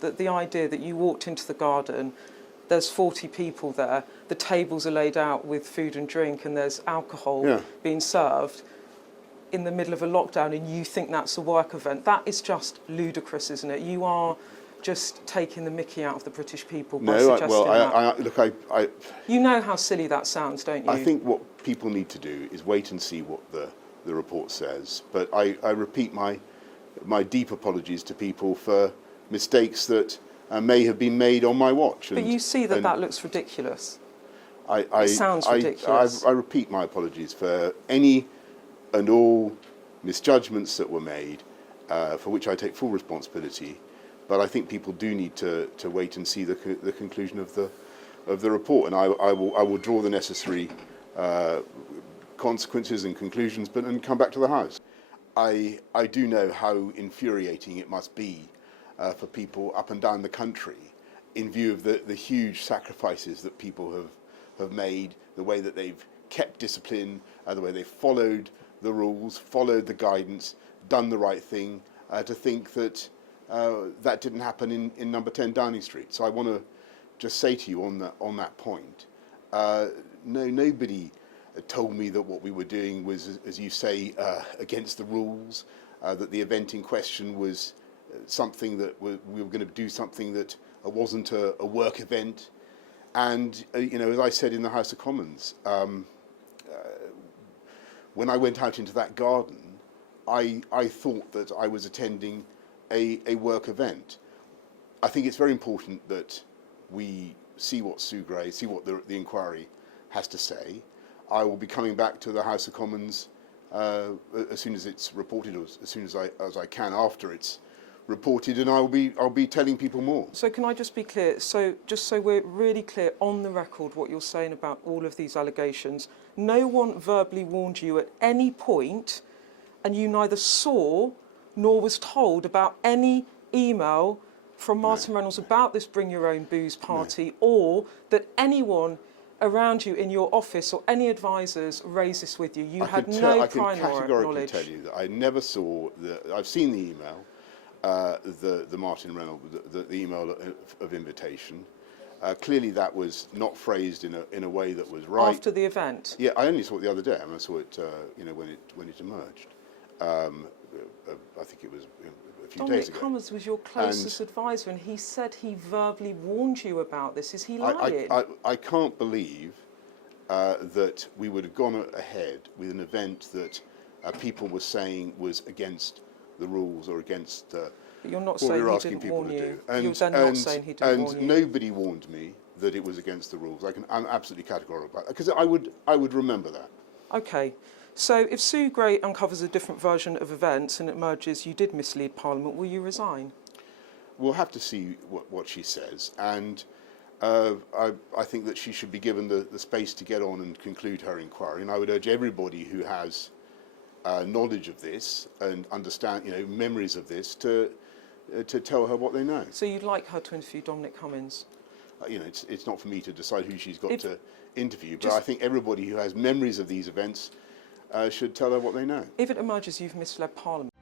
That the idea that you walked into the garden, there's 40 people there, the tables are laid out with food and drink and there's alcohol being served in the middle of a lockdown, and you think that's a work event, that is just ludicrous, isn't it? You are just taking the mickey out of the British people by suggesting that. You know how silly that sounds, don't you? I think what people need to do is wait and see what the report says. But I repeat my deep apologies to people for mistakes that may have been made on my watch. But you see that looks ridiculous. It sounds ridiculous. I repeat my apologies for any and all misjudgments that were made, for which I take full responsibility. But I think people do need to wait and see the conclusion of the report, and I will draw the necessary consequences and conclusions, and come back to the House. I do know how infuriating it must be for people up and down the country, in view of the huge sacrifices that people have made, the way that they've kept discipline, the way they've followed the rules, followed the guidance, done the right thing, to think that that didn't happen in number 10 Downing Street. So I want to just say to you on that point, nobody told me that what we were doing was, as you say, against the rules, that the event in question was something that we were going to do something that wasn't a work event. And, as I said in the House of Commons, when I went out into that garden, I thought that I was attending a work event. I think it's very important that we see what Sue Gray, see what the inquiry has to say. I will be coming back to the House of Commons as soon as it's reported, or as soon as I can after it's reported, and I'll be telling people more. So can I just be clear? So just so we're really clear on the record what you're saying about all of these allegations, no one verbally warned you at any point, and you neither saw nor was told about any email from Martin Reynolds about this Bring Your Own Booze party, or that anyone around you in your office or any advisors raised this with you. You had no prior knowledge. I can categorically tell you that I never saw I've seen the email, the Martin Reynolds, the email of invitation. Clearly that was not phrased in a way that was right. After the event? Yeah, I only saw it the other day. I saw it, when it emerged. I think it was a few days ago. Dominic Cummings was your closest advisor, and he said he verbally warned you about this. Is he lying? I can't believe that we would have gone ahead with an event that people were saying was against the rules or against but you're not what saying we were he asking didn't people warn to you. do. You're then not saying he didn't warn you. And nobody warned me that it was against the rules. I'm absolutely categorical about that, because I would remember that. Okay. So if Sue Gray uncovers a different version of events and it emerges you did mislead Parliament, will you resign? We'll have to see what she says, and I think that she should be given the space to get on and conclude her inquiry. And I would urge everybody who has knowledge of this and understand, memories of this, to tell her what they know. So you'd like her to interview Dominic Cummings? It's not for me to decide who she's got to interview, but I think everybody who has memories of these events should tell her what they know. If it emerges you've misled Parliament.